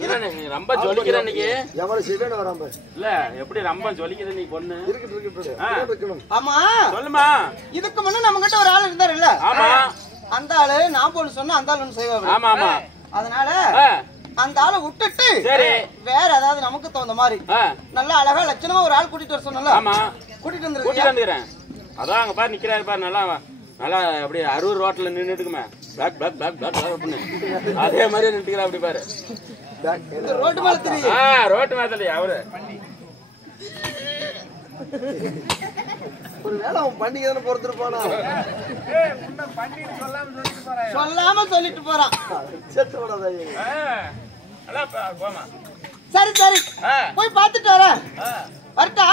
ரொம்ப ஜொலிக்கிற இன்னைக்கு எவ்வளவு சிவன வராம இல்ல எப்படி ரொம்ப ஜொலிக்கிற நீ பொண்ணு இருக்கு. ஆமா சொல்லுமா. இதுக்கு முன்ன நம்ம கிட்ட ஒரு ஆள் இருந்தாரு இல்ல? ஆமா. அந்த ஆளு நான் போல சொன்னா அந்த ஆளு செய்வாங்க. ஆமா ஆமா. அதனால அந்த ஆளை விட்டுட்டு வேற ஏதாவது நமக்கு தகுந்த மாதிரி நல்லா அழகா லட்சணமா ஒரு ஆள் கூட்டிட்டு வர சொன்னல. ஆமா கூட்டிட்டு வந்துக்கிறேன். அதான் அங்க பாரு நிக்கிறாரு பாரு. நல்லா நல்லா அப்படியே அரூர் ரோட்ல நின்னுட்டுக்குமே பிளாக் பிளாக் பிளாக் பிளாக் அதே மாதிரி நின்றுக்கிறா அப்படி பாரு. ரோட்டு மேல தெரியும். ரோட்டு மேல தெரியும் அவரு. ஒரு வேலை அவன் பண்ணிக்கிறத பொறுத்துருப்பானா? சொல்லாம சொல்லிட்டு போறான். சரி சரி போய் பாத்துட்டு வரேன். வரட்டா?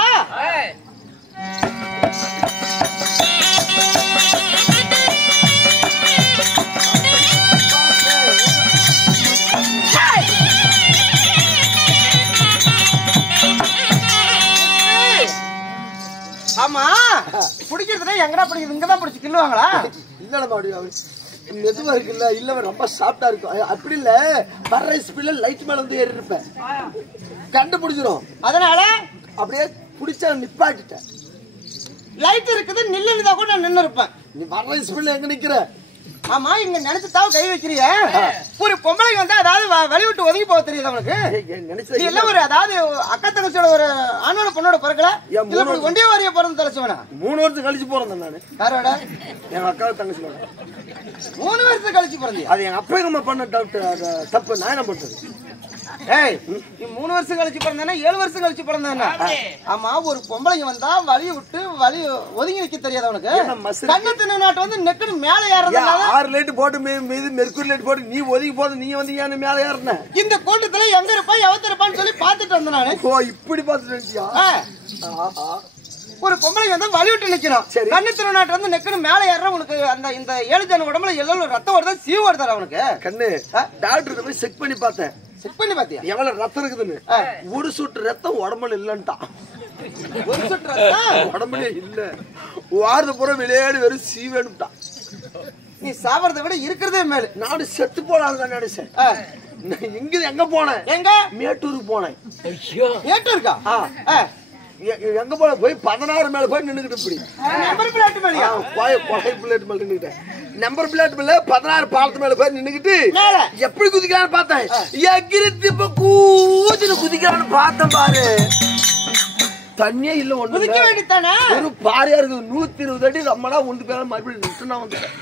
ஆமா பிடிக்கிறதுனா எங்கடா பிடிக்குது? இங்கதான் பிடிச்சி கிள்ளுவாங்களா? இல்ல மெதுவா இருக்குல்ல, இல்ல ரொம்ப சாஃப்டா இருக்கும். அப்படி இல்ல வர்ற ஸ்பீட்ல லைட் மேல வந்து ஏறி இருப்பேன், கண்டுபிடிச்சிரும். அதனால அப்படியே பிடிச்சா நிப்பாட்டிட்டேன். லைட் இருக்குது நில்லுதா கூட நான் நின்னு இருப்பேன். நீ வர்ற ஸ்பீட்ல எங்க நிக்கிற? ஆமா இங்க நினைச்சுதான் கை வைக்கிறிய. ஒரு பொம்பளை வந்து அதாவது வெளிவிட்டு ஒதுங்கி போக தெரியுது அவனுக்கு. இல்ல ஒரு அதாவது அக்கா தங்கச்சியோட ஒரு ஆணோட பொண்ணோட பிறக்கல ஒண்டிய வாரிய பிறந்து தலைச்சவனா 3 வருஷம் கழிச்சு போறேன் நானு. யாரோட? எங்க அக்கா தங்கச்சியோட 3 வருஷம் கழிச்சு பிறந்தியா? அது எங்க அப்பா அம்மா பண்ண தப்பு. நான் என்ன பண்றது? ஏய் நீ 3 வருஷம் கழிச்சு பிறந்தானே 7 வருஷம் கழிச்சு பிறந்தானே? ஆமா ஒரு பொம்பளைங்க வந்தா வலி விட்டு வலி ஒதுங்கி நிக்க தெரியாது அவனுக்கு. கண்ணத்து நாட்டு வந்து நெக்குன்னு மேல ஏறதுனால 6 லைட் போட்டு மீது மெர்க்குரி லைட் போட்டு நீ ஒதுங்கி போது நீ வந்து ஏன் மேல ஏறின? இந்த கூட்டத்துல எங்க இருப்பா எவத்த இருப்பான்னு சொல்லி பாத்துட்டு வந்தேன் நானு. ஓ இப்படி பாத்துட்டியா? ஒரு பொம்பளை வந்து வலி விட்டு நிக்கணும். கண்ணு திருநாட்டு வந்து நெக்குன்னு மேல ஏற உனக்கு அந்த இந்த 7 ஜன உடம்புல எல்லாம் ரத்தம் வருதா சீவு வருதா அவனுக்கு? கண்ணு டாக்டர் போய் செக் பண்ணி பார்த்தேன். செக் பண்ணி பாத்தியா எவ்வளவு ரத்தம் இருக்குதுன்னு? ஒரு சொட்டு ரத்தம் உடம்புல இல்லன்ட்டான். ஒரு சொட்டு ரத்தம் உடம்புல இல்ல, வாரத பூரா விளையாடி வெறும் சீவேன்னுட்டான். நீ சாவறதை விட இருக்கிறதே மேல. நானும் செத்து போனாலும் நினைச்சேன். எங்க போனேன்? எங்க? மேட்டூருக்கு போனேன். மேட்டூருக்கா? எங்க போன போய் 16 மேல போய் நின்னுக்கிட்டு இப்படி நம்பர் பிளேட் மேலயா? கொலை பிளேட் மேல நின்னுக்கிட்டேன். நம்பர் பிளேட் மேல 16 பாலத்து மேல போய் நின்னுக்கிட்டு எப்படி குதிக்கிறான்னு பார்த்தேன். எகிரித்து இப்ப கூதின்னு குதிக்கிறான்னு பார்த்தேன் பாரு. தண்ணியே இல்ல, ஒண்ணு குதிக்க வேண்டியதானே? ஒரு பாறையா இருக்குது. 120 அடி நம்மளா உண்டு பேர மறுபடியும் நிட்டுனா வந்துட்டேன்.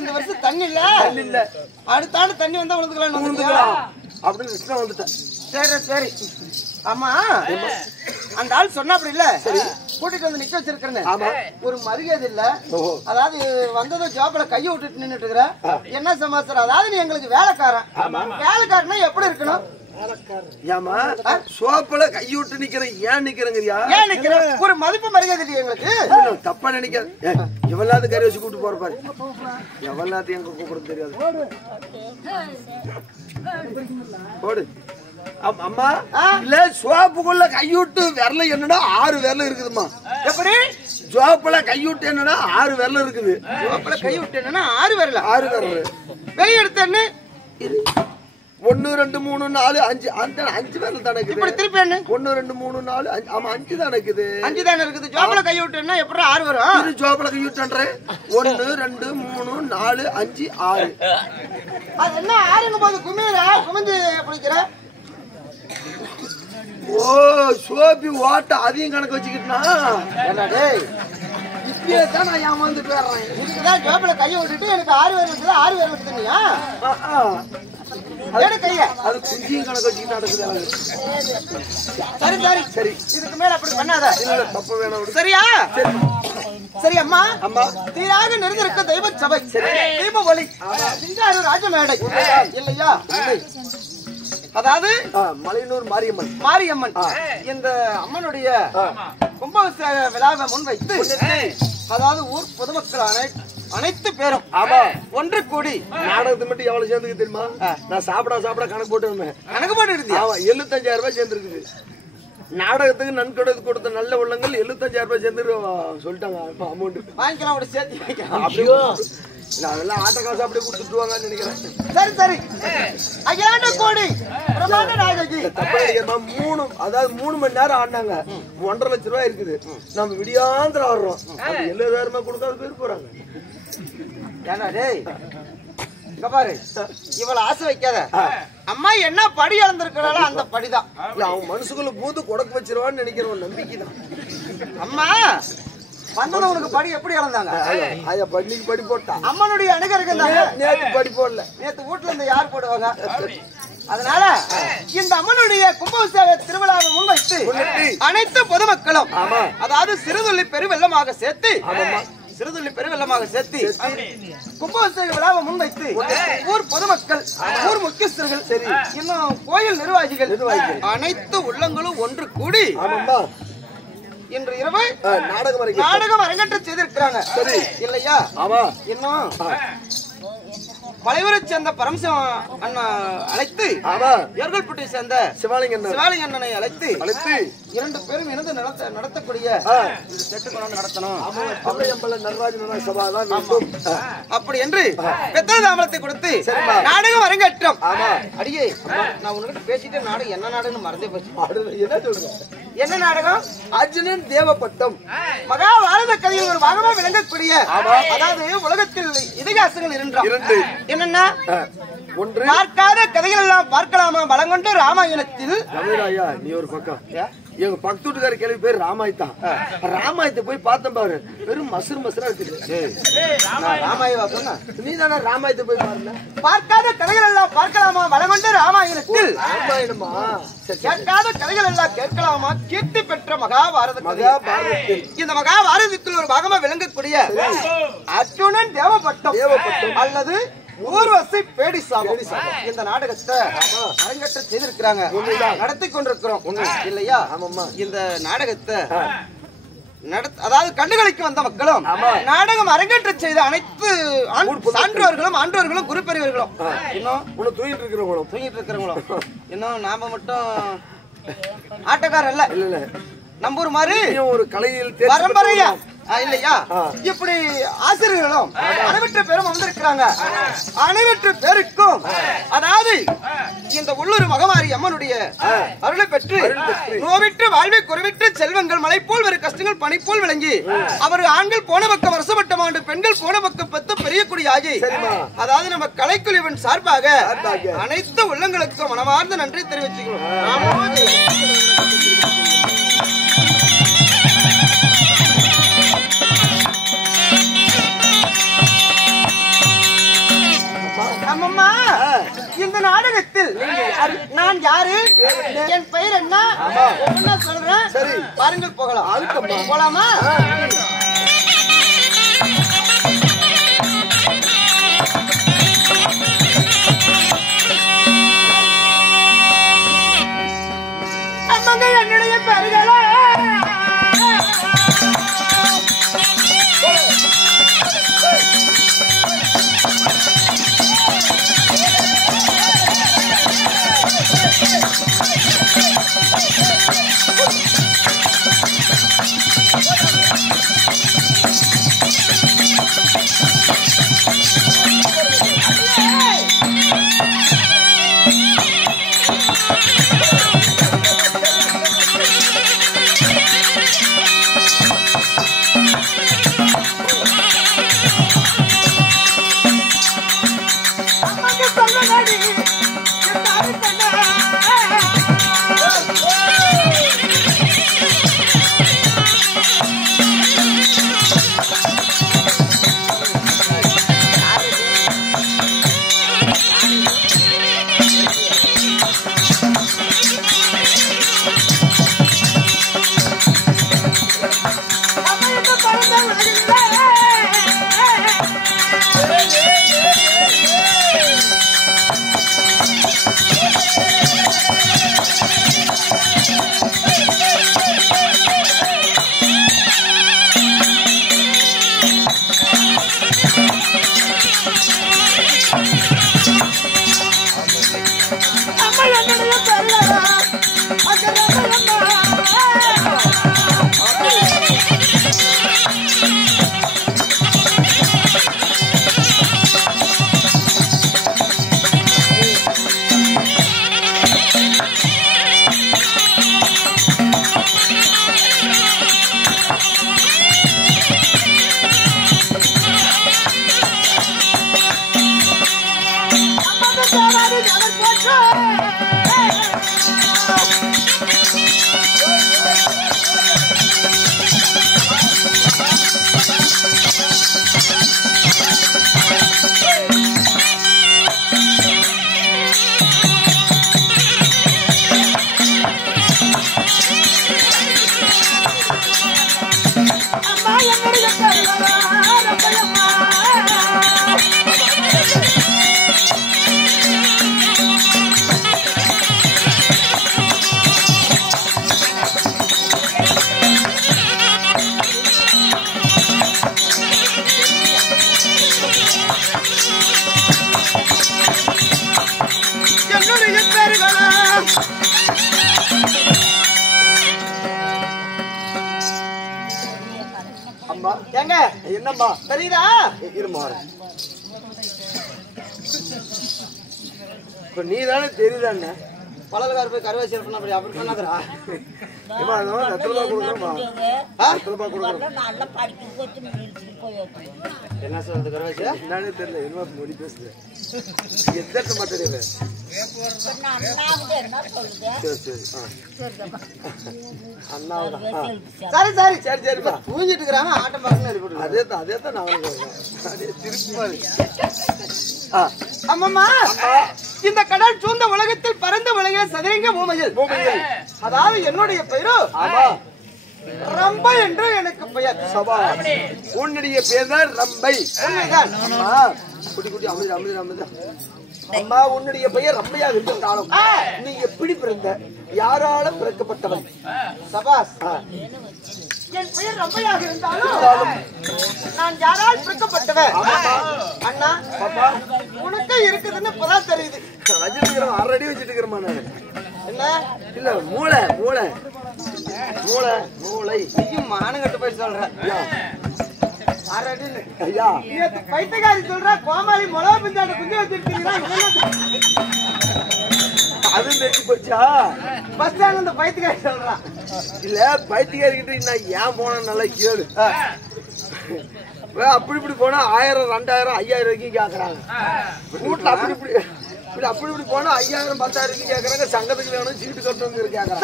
இந்த வருஷம் தண்ணி இல்ல இல்ல, அடுத்த ஆண்டு தண்ணி வந்தா உழுந்துக்கலாம் அப்படின்னு நிட்டுனா வந்துட்டேன். சரி சரி. ஆமா அந்த ஆள் சொன்னா அப்படி இல்ல கூட்டிட்டு வந்து நிக்க வச்சிருக்கேன்னு ஒரு மரியாதை இல்ல. அதாவது வந்ததும் ஜாப்ல கைய விட்டுட்டு நின்னுட்டு இருக்கிற என்ன சமாச்சாரம்? அதாவது நீ எங்களுக்கு வேலைக்காரன். வேலைக்காரனா எப்படி இருக்கணும்? ஏமா சோப்புல கை விட்டு நிக்கிறேன், ஏன் நிக்கிறேங்கறியா? ஏன் நிக்கிற? ஒரு மதிப்பு மரியாதை இல்லையா எங்களுக்கு? தப்பா நினைக்காது. எவ்வளவு கறி வச்சு கூட்டு போற பாரு. எவ்வளவு எங்க கூப்பிட தெரியாது. போடு அம்மா. இல்ல சோப்புக்குள்ள கையூட்டு விரல என்னன்னா 6 விரல இருக்குதுமா. எப்படி சோப்புல கையூட்டு என்னன்னா 6 விரல இருக்குது. சோப்புல கையூட்டு என்னன்னா 6 விரல? 6 விரல. வெளிய எடுத்து என்ன 1 2 3 4 5 அந்த 5 விரல தானே இருக்குது. இப்படி திருப்பி என்ன 1 2 3 4 5 ஆமா 5 தானே இருக்குது. 5 தானே இருக்குது. சோப்புல கையூட்டுன்னா எப்படி 6 வரும்? இது சோப்புல கையூட்டுன்றே 1 2 3 4 5 6. அது என்ன 6ங்க போது குமிரா குமிஞ்சு பிடிக்கிற? ஓ சோபி ஓட்ட அதையும் கணக்கு வச்சுக்கிட்டா இப்பயே தான் நான் ஏமாந்துட்டு வர்றேன். இதுக்குதான் ஜோப்ல கையை விட்டுட்டு எனக்கு 6 பேர் இருக்குது 6 பேர் இருக்குதுயா கைய அது குஞ்சியும் கணக்கு வச்சுக்கிட்டு நடக்குது. சரி சரி சரி இதுக்கு மேல அப்படி பண்ணாத. தப்பு வேணும் சரியா? சரி அம்மா. அம்மா தீராக நிறைந்திருக்க தெய்வ சபை தீப ஒளி சிங்காரு ராஜமேடை இல்லையா? அதாவது மலையனூர் மாரியம்மன். மாரியம்மன் இந்த அம்மனுடைய கும்பாபிஷேக விழாவை முன்வைத்து அதாவது ஊர் பொதுமக்களான அனைத்து பேரும் ஒன்று கூடி நாடகத்தை மட்டும் எவ்வளவு சேர்ந்துக்கு தெரியுமா? நான் சாப்பிட கணக்கு போட்டு வந்தேன். கணக்கு போட்டு இருந்தியா? 75,000 ரூபாய் சேர்ந்துருக்குது. நாடகத்துக்கு நன்கொடை கொடுத்த நல்ல உள்ளங்கள் 75,000 ரூபாய் சேர்ந்து சொல்லிட்டாங்க. அமௌண்ட் வாங்கிக்கலாம் சேர்த்து இல்ல அதெல்லாம் ஆட்ட காசு அப்படியே கொடுத்துட்டுவாங்கன்னு நினைக்கிறேன். சரி சரி அகிலாண்ட கோடி பிரமாண்ட நாயகி தப்பா இல்லையம்மா. 3 மணி நேரம் ஆடினாங்க. 1.5 லட்சம் ரூபாய் இருக்குது. நம்ம விடியாந்திரம் ஆடுறோம். அது 70,000 கொடுக்காத பேர் போறாங்க. ஏன்னா டேய் இங்க பாரு இவள ஆசை வைக்காத. அம்மா என்ன படி இழந்திருக்கிறாளோ அந்த படிதான். இல்ல அவன் மனசுக்குள்ள பூந்து கொடக்கு வச்சிருவான்னு நினைக்கிற ஒரு நம்பிக்கை தான். அம்மா வந்தது உனக்கு படி எப்படி இழந்தாங்க? ஐயா பள்ளிக்கு படி போட்டா. அம்மனுடைய அணுகருக்கு நேத்து படி போடல. நேத்து வீட்டுல இருந்து யார் போடுவாங்க? அதனால இந்த அம்மனுடைய கும்பாபிஷேக திருவிழாவை முன்வைத்து அனைத்து பொதுமக்களும் அதாவது சிறுதுள்ளி பெருவெள்ளமாக சேர்த்து கும்பாபிஷேக விழாவை முன்வைத்து ஊர் பொதுமக்கள் ஊர் முக்கியஸ்தர்கள் சரி இன்னும் கோயில் நிர்வாகிகள் அனைத்து உள்ளங்களும் ஒன்று கூடி இன்று இரவு நாடகம் அரங்கேற்றம் செய்திருக்கிறாங்க. சரி இல்லையா? இன்னும் பழையூரை சேர்ந்த பரமசிவம் அண்ணா அழைத்து ஏர்கல்பட்டியை சேர்ந்த சிவாலிங்கண்ணனை அழைத்து 2 பேரும் இணைந்து நடத்தக்கூடிய இந்த செட்டு கொண்டு நடத்தணும் அப்படி என்று பெத்தன தாமலத்தை கொடுத்து நாடகம் அரங்கேற்றம். அடியே நான் உன்கிட்ட பேசிட்டு நாடகம் என்ன நாடகம் மறந்தே போச்சு. என்ன சொல்றேன்? என்ன நாடகம்? அர்ஜுனன் தேவப்பட்டம் மகாபாரத கதையில் ஒரு பாகமா விளங்கக்கூடிய அதாவது உலகத்தில் இதிகாசங்கள் 2 என்னன்னா பார்க்காத கதைகள் எல்லாம் பார்க்கலாமா பலங்கொண்டு ராமாயணத்தில். நீ ஒரு பக்கம் எங்க பக்கத்து வீட்டுக்கார கேள்வி பேர் ராமாயத்தான். ராமாயத்தை போய் பார்த்தேன் பாரு, வெறும் மசுரா இருக்குது. ராமாயவா சொன்ன நீ தானே ராமாயத்தை போய் பாருங்க. பார்க்காத கதைகள் எல்லாம் பார்க்கலாமா பலங்கொண்டு ராமாயணத்தில். ராமாயணமா? கேட்காத கதைகள் எல்லாம் கேட்கலாமா கீர்த்தி பெற்ற மகாபாரதத்தில். இந்த மகாபாரதத்தில் ஒரு பாகமா விளங்கக்கூடிய அர்ஜுனன் தேவப்பட்டம் அல்லது ஊர்வசி பேடி சாபம் இந்த நாடகத்தை அரங்கேற்றம் செய்திருக்கிறாங்க. நடத்தி கொண்டிருக்கிறோம் இல்லையா? இந்த நாடகத்தை அதாவது கண்டுகளிக்கு வந்த மக்களும் நாடகம் அரங்கேற்றம் செய்த அனைத்து ஆண்டோர்களும் குரு பெரியவர்களும் இன்னும் தூங்கிட்டு இருக்கிறவங்களும் இன்னும் நாம மட்டும் ஆட்டக்காரர் இல்ல நம்பூர் மாதிரி ஒரு கலையில் பரம்பரையா இல்லையா? இப்படி ஆசிரியர்களும் அனைவற்ற பேரும் வந்திருக்கிறாங்க. அனைவற்ற பேருக்கும் அதாவது இந்த உள்ளூர் மகமாரி அம்மனுடைய அருளை பெற்று நோவிட்டு வாழ்வை குறைவிட்டு செல்வங்கள் மலை போல் வேறு கஷ்டங்கள் பனி போல் விளங்கி அவர் ஆண்கள் போன பக்கம் வருஷப்பட்ட ஆண்டு பெண்கள் போன பக்கம் பெத்து பெரியக்குடி ஆகி அதாவது நம்ம கலைக்குழுவின் சார்பாக அனைத்து உள்ளங்களுக்கும் மனமார்ந்த நன்றி தெரிவிச்சுக்கிறோம். அம்மம்மா இந்த நாடகத்தில் நான் யாரு என் பெயர் என்ன சொல்றேன் பாருங்கள் போகலாம் போலாமா? அம்மங்க என்னுடைய பெயர்களா என்னம்மா தெரியுதா? இருமா இப்ப நீ தானே தெரியுதாண்ணே பழகார போய் கருவாச்சி பண்ண அப்படி அப்படி பண்ணாதரா? என்ன சொல்றது கருவாச்சி? என்னன்னு தெரியல என்ன மொழி பேசுது எத்தமா தெரியல. சரி சரி சரி சரிப்பா தூங்கிட்டு இருக்கிறாங்க ஆட்டம் பார்க்கணும். அதே தான் நான் திருப்பி அம்மம்மா இந்த கடல் சூழ்ந்த உலகத்தில் பறந்து உலகிய சதுரங்க பூமையில் அதாவது என்னுடைய பெயரோ ரம்பை என்று எனக்கு பெயர். சபா உன்னுடைய பேர் தான் ரம்பை. உண்மைதான். அம்மா குட்டி குட்டி அமிர்த அமிர்த அமிர்த அம்மா உன்னுடைய பெயர் ரம்பையாக இருந்தாலும் நீ எப்படி பிறந்த யாரால பிறக்கப்பட்டவன்? சபாஸ் என் பெயர் ரம்பையாக இருந்தாலும் நான் யாரால் பிறக்கப்பட்டவன்? அண்ணா பாப்பா உனக்கு இருக்குதுன்னு இப்பதான் தெரியுது. வச்சிருக்கிறோம் ஆல்ரெடி வச்சிட்டு இருக்கிறோமா நான் என்ன இல்ல மூளை மூளை மூளை மூளை நீயும் மானங்கட்டு போய் சொல்ற ஐயா பைத்தியக்காரி சொல்ற கோமாளி மிளகா பிஞ்சாட்ட குஞ்சு வச்சிருக்கீங்களா? அது நெட்டி போச்சா? பஸ் ஸ்டாண்ட் அந்த பைத்தியக்காரி சொல்றான். இல்ல பைத்தியக்காரிக்கிட்ட நான் ஏன் போன நல்லா கேளு. அப்படி இப்படி போனா 1000 2000 5000 வரைக்கும் கேக்குறாங்க. வீட்டுல அப்படி இப்படி போனா 5000 10000 வரைக்கும் கேக்குறாங்க. சங்கத்துக்கு வேணும் சீட்டு கட்டணும் கேக்குறாங்க.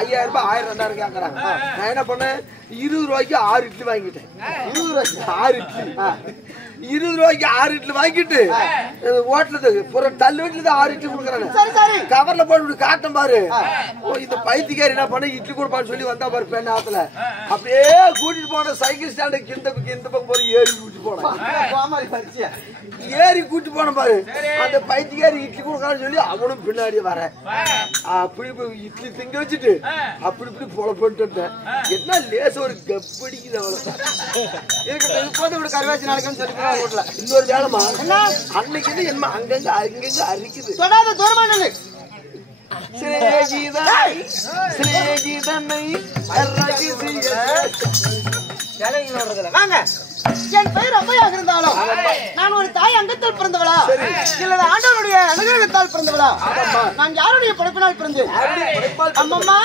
5000 ரூபாய் 1000 2000 கேக்குறாங்க. நான் என்ன பண்ணேன் 20 ரூபாய்க்கு 6 இட்லி வாங்கிட்டேன். 20 ரூபாய்க்கு 6 இட்லி 20 ரூபாய்க்கு 6 இட்லி வாங்கிட்டு ஓட்டுறது ஒரு தள்ளு வீட்டுல 6 இட்லி கொடுக்குறாங்க. கவர்ல போட்டு காட்டம் பாரு. இந்த பைத்தியக்காரி என்ன பண்ண இட்லி கொடுப்பான்னு சொல்லி வந்தா பாரு பெண்ண ஆத்துல அப்படியே கூட்டிட்டு போன சைக்கிள் ஸ்டாண்டுக்கு இந்த பக்கம் போய் ஏறி கூட்டிட்டு போனேன். ஏறி கூட்டிட்டு போன பாரு அந்த பைத்தியக்காரி இட்லி கொடுக்கறான்னு சொல்லி அவனும் பின்னாடி வர அப்படி இட்லி திங்க வச்சுட்டு அப்படி இப்படி போல போட்டு என்ன லேச ஒரு கப்படிக்குது அவ்வளவு கருவாச்சி நாளைக்குன்னு சொல்லி வீட்டுல இன்னொரு வேலைமா அன்னைக்கு என்ன அங்கங்க அங்கங்க அரிக்குது. தொடாத தூரமா நில்லு. வாங்க. என் பெயர் ரம்பையாக இருந்தாலும் நான் ஒரு தாய் அங்கத்தில் பிறந்தவளா இல்ல ஆண்டவனுடைய அனுகிரகத்தால் பிறந்தவளா? நான் யாருடைய படைப்பினால் பிறந்தேன்? அம்மம்மா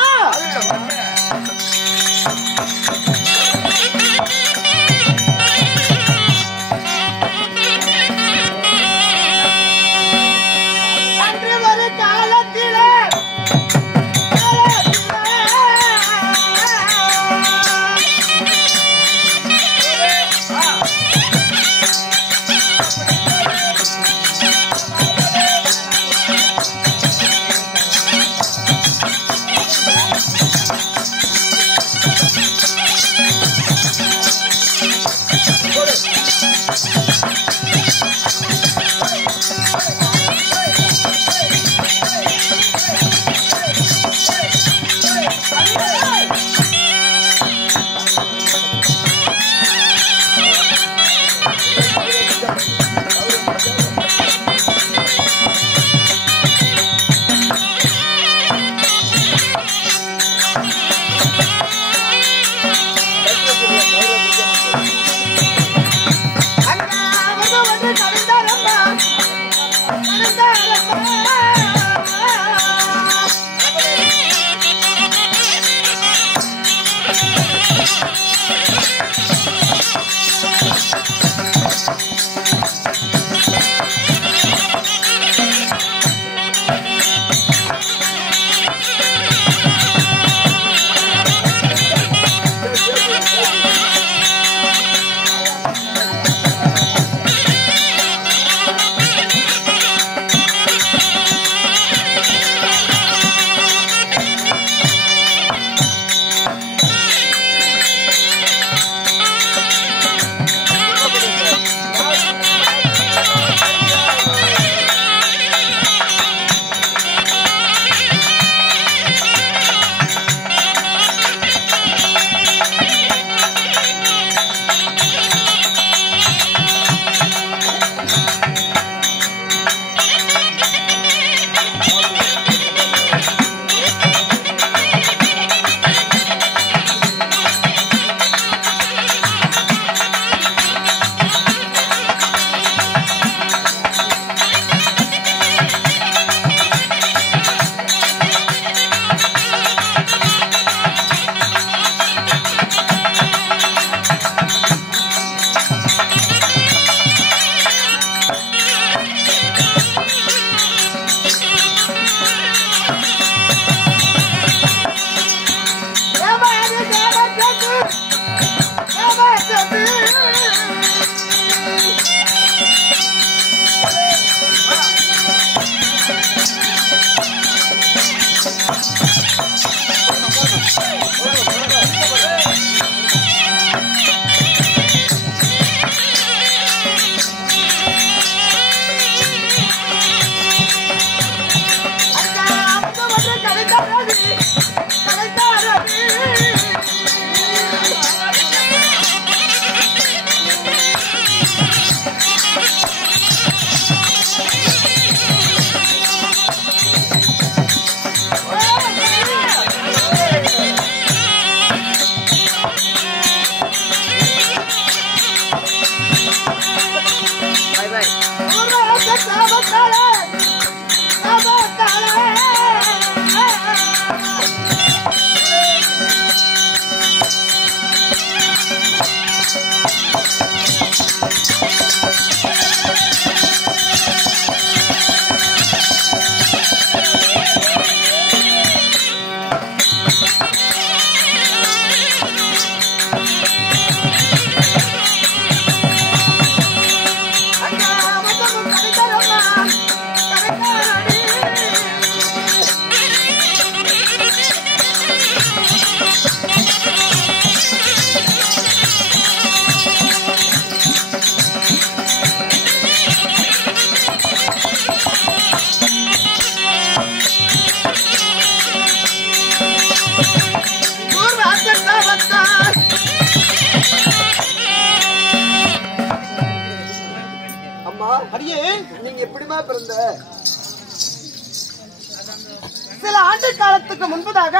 நீங்க எப்படிமா பிறந்த? சில ஆண்டு காலத்துக்கு முன்பதாக,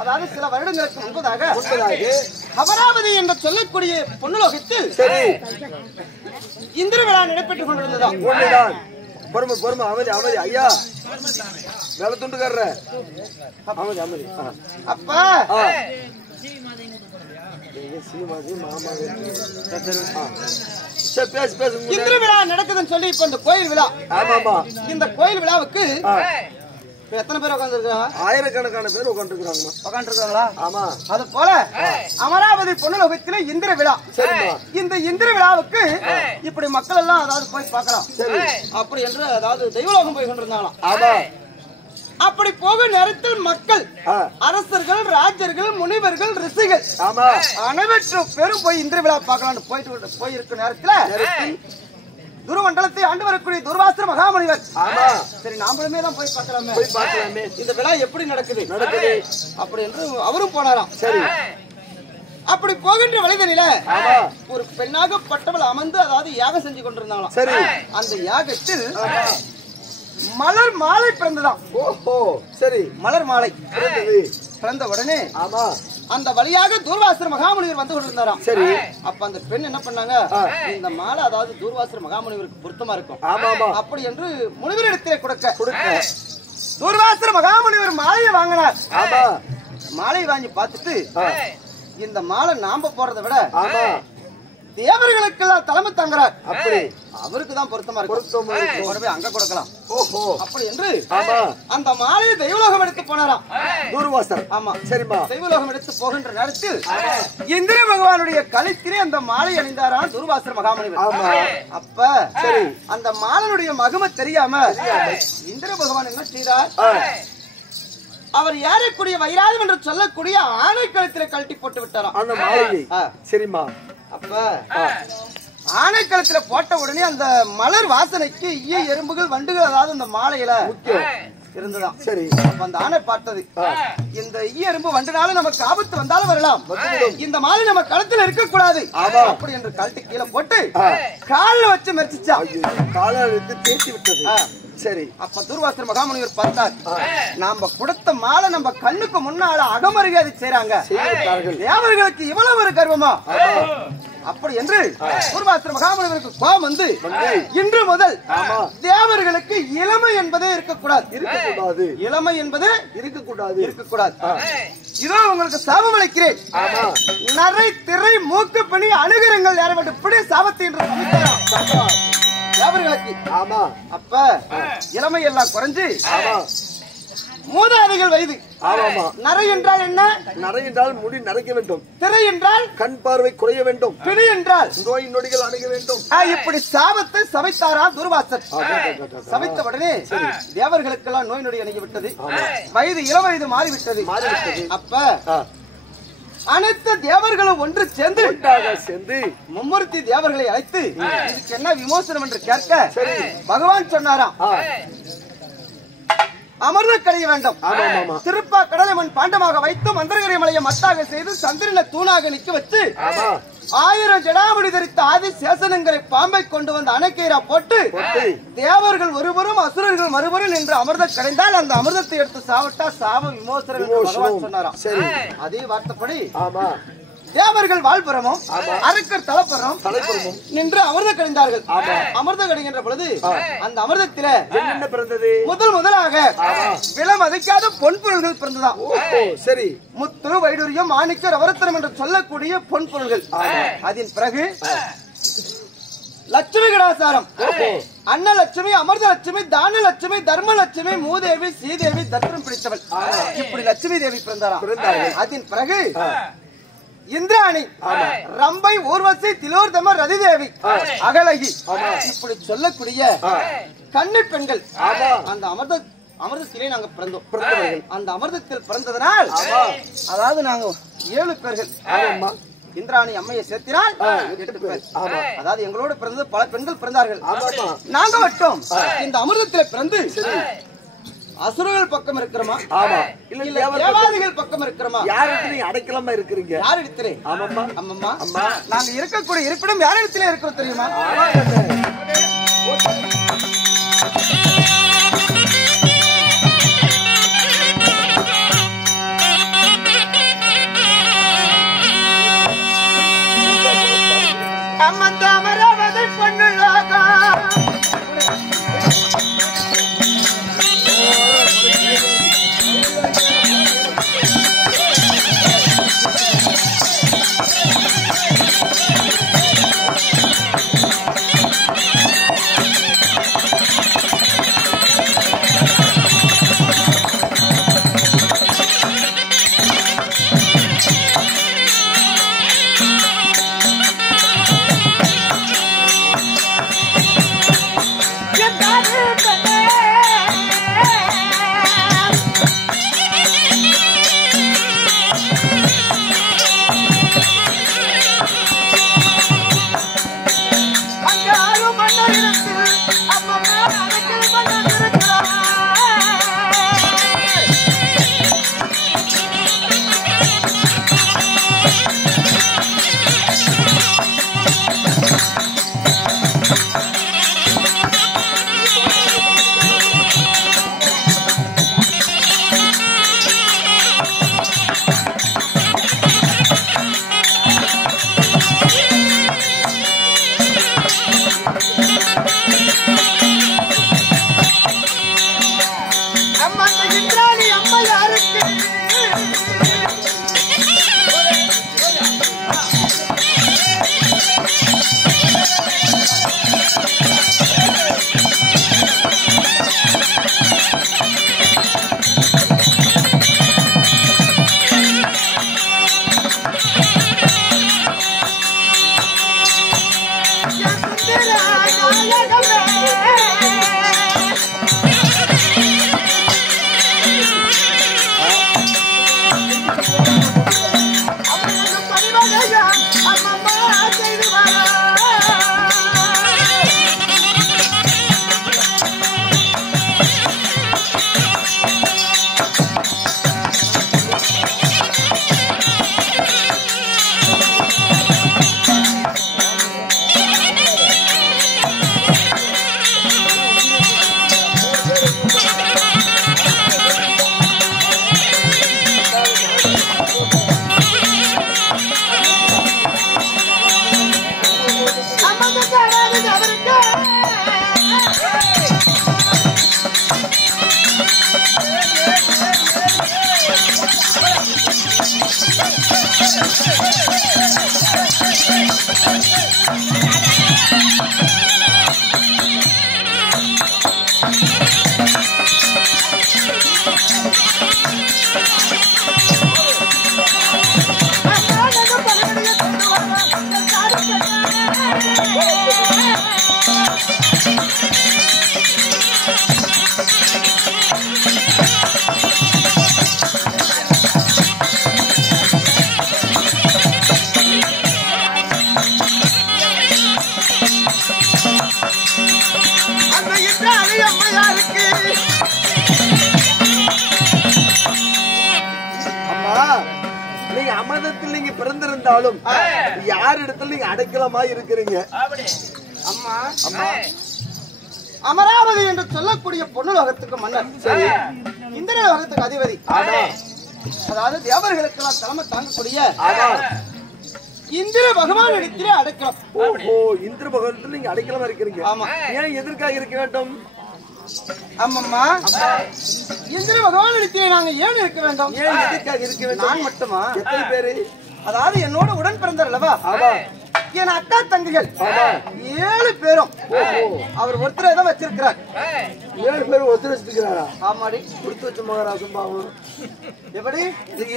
அதாவது சில வருடங்களுக்கு முன்பதாக அமராவதி என்று சொல்லக்கூடிய பொன்னுலோகத்தில் இந்திர விழா நடைபெற்றுக் கொண்டிருந்ததாம். பொறுமை பொறுமை, அமைதி அமைதி ஐயா, வேலை துண்டுக்காரர அமைதி அமைதி. அப்பா இந்திர விழா நடக்குதுன்னு சொல்லி இப்ப இந்த கோயில் விழா. இந்த கோயில் விழாவுக்கு எத்தனை பேர் உட்காந்துருக்காங்க? ஆயிரக்கணக்கான பேர் உட்காந்துருக்காங்களா? ஆமா. அது போல அமராவதி பொன்னுலோகத்திலே இந்திர விழா. இந்த இந்திர விழாவுக்கு இப்படி மக்கள் எல்லாம் அதாவது போய் பார்க்கலாம் அப்படி என்று அதாவது தெய்வலோகம் போய் கொண்டிருந்தாங்களாம். ஆமா. அப்படி போகும் நேரத்தில் மக்கள், அரசர்கள், ராஜர்கள், முனிவர்கள், ரிஷிகள் அனைவற்றும் பெரும் போய் இந்திர விழா பார்க்கலாம்னு போயிருக்கும் நேரத்தில் துருவண்டலத்தை ஆண்டு வரக்கூடிய துர்வாசர் மகாமுனிவர், சரி நாமளுமே தான் போய் பார்க்கலாமே, இந்த விழா எப்படி நடக்குது அப்படி என்று அவரும் போனாராம். சரி, அப்படி போகின்ற வழிதனில ஒரு பெண்ணாகப்பட்டவள் அமர்ந்து அதாவது யாகம் செஞ்சு கொண்டிருந்தாங்களாம். சரி, அந்த யாகத்தில் மலர் மாலை பிறந்ததாம். ஓஹோ, சரி, மலர் மாலை பிறந்த உடனே அந்த வழியாக தூர்வாசர் மகாமுனிவர் வந்து கொண்டிருந்தாராம். சரி, அப்ப அந்த பெண் என்ன பண்ணாங்க, இந்த மாலை அதாவது தூர்வாசர் மகாமுனிவருக்கு பொருத்தமா இருக்கும் அப்படி என்று முனிவரிடத்திலே கொடுக்க தூர்வாசர் மகாமுனிவர் மாலையை வாங்கினார். மாலையை வாங்கி பார்த்துட்டு, இந்த மாலை நாம போறதை விட தேவர்களுக்கெல்லாம் தலைமை தாங்கிறார், அப்படி அவருக்கு தான் பொருத்தமா இருக்கு, அங்க கொடுக்கலாம் அப்படி என்று அந்த மாலையை தெய்வலோகம் எடுத்து போனாராம் தூர்வாசர். ஆமா, சரிமா. தெய்வலோகம் எடுத்து போகின்ற நேரத்தில் இந்திர பகவானுடைய கழுத்திலே அந்த மாலை அணிந்தாராம் தூர்வாசர் மகாமுனிவர். அப்ப சரி, அந்த மாலனுடைய மகிமை தெரியாம இந்திர பகவான் என்ன செய்தார், அவர் ஏறக்கூடிய வைராகம் என்று சொல்லக்கூடிய ஆணை கழுத்திலே கழட்டி போட்டு விட்டாராம் அந்த மாலை. சரிமா. அப்ப ஆணைக்களத்துல போட்ட உடனே அந்த மலர் வாசனைக்கு ஈய எறும்புகள், வண்டுகள் அதாவது அந்த மாலையில இருந்துதான். சரி, அப்ப அந்த ஆணை பார்த்தது, இந்த ஈய எறும்பு வண்டுனால நமக்கு ஆபத்து வந்தாலும் வரலாம், இந்த மாலை நம்ம கழுத்துல இருக்க கூடாது அப்படி என்று கழட்டி கீழே போட்டு காலில் வச்சு மெரிச்சிச்சா, காலால் எடுத்து தேய்ச்சி விட்டது. சரி, அப்ப துர்வாசர் மகாமுனிவர் பார்த்தார், நாம கொடுத்த மாலை நம்ம கண்ணுக்கு முன்னால அகமரியாதை செய்றாங்க, தேவர்களுக்கு இவ்வளவு ஒரு கர்வமா அப்படி என்று துர்வாசர் மகாமுனிவருக்கு கோபம் வந்து, இன்று முதல் தேவர்களுக்கு இளமை என்பதே இருக்கக்கூடாது, இளமை என்பது இருக்கக்கூடாது. இதோ உங்களுக்கு சாபம் அளிக்கிறேன், நரை, திரை, மூக்கு பணி அணுகிறங்கள் யாரை வேண்டும் இப்படி சாபத்தை என்று சமைத்தாராம் தேவர்களுக்கு. ஆமா. அப்ப இளமை எல்லாம் குறைஞ்சு மூதாதைகள் வயது. நரை என்றால் என்ன? நரை என்றால் முடி நரைக்க வேண்டும். திரை என்றால் கண் பார்வை குறைய வேண்டும். பிணி என்றால் நோய் நொடிகள் அணுக வேண்டும். இப்படி சாபத்தை சமைத்தாரா துர்வாசர். சமைத்த உடனே தேவர்களுக்கெல்லாம் நோய் நொடி அணுகி விட்டது, வயது இளவயது மாறிவிட்டது. அப்ப அனைத்து தேவர்களும் ஒன்று சேர்ந்து மும்மூர்த்தி தேவர்களை அழைத்து இதுக்கு என்ன விமோசனம் என்று கேட்க பகவான் சொன்னாராம், அமர்ந்த கடைய வேண்டும். ஆமா ஆமா. திருப்பா கடலை மண் பாண்டமாக வைத்து மந்திரகிரி மலையை மத்தாக செய்து சந்திரனை தூணாக நிக்க வச்சு 1000 ஜடாமுடி தரித்த ஆதி சேசனங்களை பாம்பை கொண்டு வந்து அணைக்கீரா போட்டு தேவர்கள் ஒருவரும் அசுரர்கள் மறுபுறம் நின்று அமிர்த கடைந்தால் அந்த அமிர்தத்தை எடுத்து சாவிட்டா சாப விமோசனம் சொன்னாராம். அதே வார்த்தைப்படி தேவர்கள் வாழ்புறமும் அரக்கர் தலைப்புறமும் நின்று அமிர்த கடைந்தார்கள். அமிர்த கடைகின்ற பொழுது அந்த அமிர்தத்தில என்ன பிறந்தது? முதலாக விலை மதிக்காத பொன் பொருள்கள் பிறந்ததாம். சரி. முத்து வைடூரியம் மாணிக்க ரவரத்தனம் என்று சொல்லக்கூடிய பொன் பொருள்கள். அதன் பிறகு லட்சுமி கடாசாரம், அன்னலட்சுமி, அமிர்த லட்சுமி, தான லட்சுமி, தர்ம லட்சுமி, மூதேவி, ஸ்ரீதேவி, தத்திரம் பிடித்தவள், இப்படி லட்சுமி தேவி பிறந்தாராம். அதன் பிறகு இந்திராணி, ரம்பை, ஊர்வசி, திலோர்தம, ரதிதேவி, அகலகி, இப்படி சொல்லக்கூடிய கன்னி பெண்கள் அந்த அமிர்தத்திலே நாங்க பிறந்தோம். அந்த அமிர்தத்தில் பிறந்ததனால் அதாவது நாங்க 7 பேர்கள். இந்திராணி அம்மையை சேர்த்தினால் 8 பேர். அதாவது எங்களோட பிறந்தது பல பெண்கள் பிறந்தார்கள். நாங்க மட்டும் இந்த அமிர்தத்திலே பிறந்து அசுரர்கள் பக்கம் இருக்கிறோமா? ஆமா. இல்ல தேவாதிகள் பக்கம் இருக்கிறோமா? யாரிடத்துல அடைக்கலமா இருக்கிறீங்க? யாரிடத்துல? ஆமாம்மா. அம்மம்மா. அம்மா, நாங்க இருக்கக்கூடிய இருப்பிடம் யாரிடத்துல இருக்கிறோம் தெரியுமா? அம்மன் அமராவதி பொண்ணுலாகா நீங்க அமதத்தில் நீங்க பிறந்திருந்தாலும் யார் இடத்துல நீங்க அடைக்கலமா இருக்கிறீங்க? அம்மா அம்மா அமராவதி என்று சொல்லக்கூடிய பொன்னுலகத்துக்கு மன்னர், இந்திரலோகத்துக்கு அதிபதி, அதாவது தேவர்களுக்கெல்லாம் தலைமை தாங்கக்கூடிய இந்திர பகவான் இடத்திலே அடைக்கலாம். ஓஹோ, இந்திர பகவான் நீங்க அடைக்கலமா இருக்கிறீங்க. ஆமா. ஏன் எதற்காக இருக்க வேண்டும்? அம்மம்மா, இந்திர பகவான் இடத்திலே நாங்க ஏன் இருக்க வேண்டும்? ஏன் எதற்காக இருக்க வேண்டும்? நான் மட்டுமா? எத்தனை பேரு? அதாவது என்னோட உடன் பிறந்தார் அல்லவா, என் அக்கா தங்கைகள் 7 பேரும் அவர் ஒருத்தரை தான் வச்சிருக்கிறார். 7 பேரும் ஒத்துரை வச்சிருக்கிறாரா? ஆமாடி, கொடுத்து வச்ச மகாராசம் பாவம். எப்படி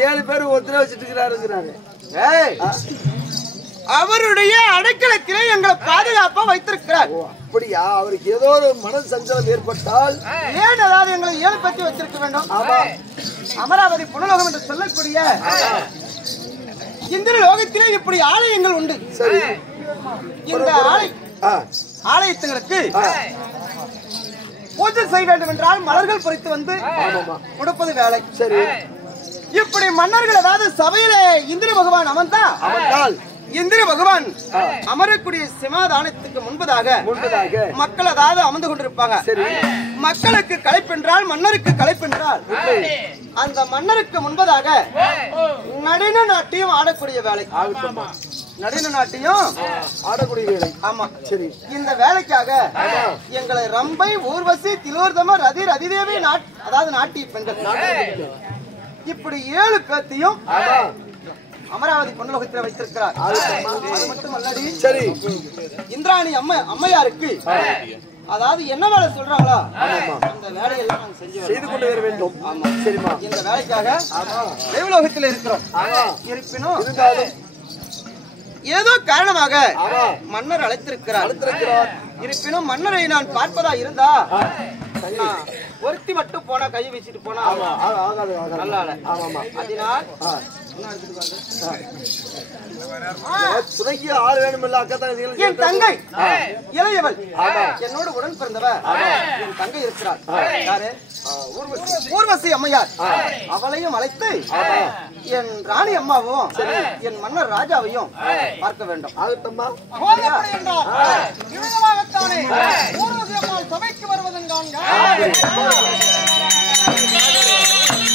7 பேரும் ஒத்துரை வச்சிட்டு இருக்கிறாரு? அவருடைய அடைக்கலத்திலே எங்களை பாதுகாப்பா வைத்திருக்கிறார். அப்படியா? அவருக்கு ஏதோ ஒரு மன சஞ்சலம் ஏற்பட்டால் ஏன் அதாவது எங்களை 7 பத்தி வச்சிருக்க வேண்டும்? அமராவதி புனலோகம் என்று சொல்லக்கூடிய இந்த லோகத்திலே இப்படி ஆலயங்கள் உண்டு. சரி, இந்த ஆலயத்துங்களுக்கு பூஜை செய்ய வேண்டும் என்றால் மலர்கள் பறித்து வந்து கொடுப்பது வேலை. சரி, இப்படி மன்னர்கள் அதாவது சபையில இந்திர பகவான் அமர்ந்தால் இந்திர பகவான் அமரக்கூடிய சிமாதானத்துக்கு முன்பதாக மக்கள் அதாவது அமர்ந்து கொண்டிருப்பாங்க. மக்களுக்கு களைப்பென்றால் மன்னருக்கு களைப்பென்றால் அந்த மன்னருக்கு முன்பதாக நடன நாட்டியம் ஆடக்கூடிய வேலை. நடன நாட்டியம் ஆடக்கூடிய வேலை. ஆமா, சரி. இந்த வேலைக்காக எங்களை ரம்பை, ஊர்வசி, திலோர்தம, ரதிர், அதிதேவி அதாவது நாட்டிய பெண்கள் இப்படி 7 பேத்தையும் அமராவதி பொன்னுலகத்தில் வைத்திருக்கிறார். அது மட்டுமல்லடி, சரி, இந்திராணி அம்மையாருக்கு அதாவது என்ன வேலை சொல்றாங்களோ அந்த வேலையெல்லாம் நாங்க செய்து கொண்டு வர வேண்டும். ஆமா, சரிமா. இந்த வேலைக்காக தேவலோகத்தில் இருக்கிறோம். இருப்பினும் ஏதோ காரணமாக மன்னர் அழைத்திருக்கிறார். இருப்பினும் மன்னரை நான் பார்ப்பதா இருந்தா ஒருத்தி மட்டும் போனா கை வச்சுட்டு போனா நல்லா அதனால் துணைக்கு ஆள் வேணும். என் தங்கை இளையவள் என்னோட உடன் பிறந்தவ என் தங்கை இருக்கிறார். யாரு? ஊர்வசி அம்மையார். அவளையும் அழைத்து என் ராணி அம்மாவும் என் மன்னர் ராஜாவையும் பார்க்க வேண்டும். ஆகட்டம்மா. சபைக்கு வருவதன்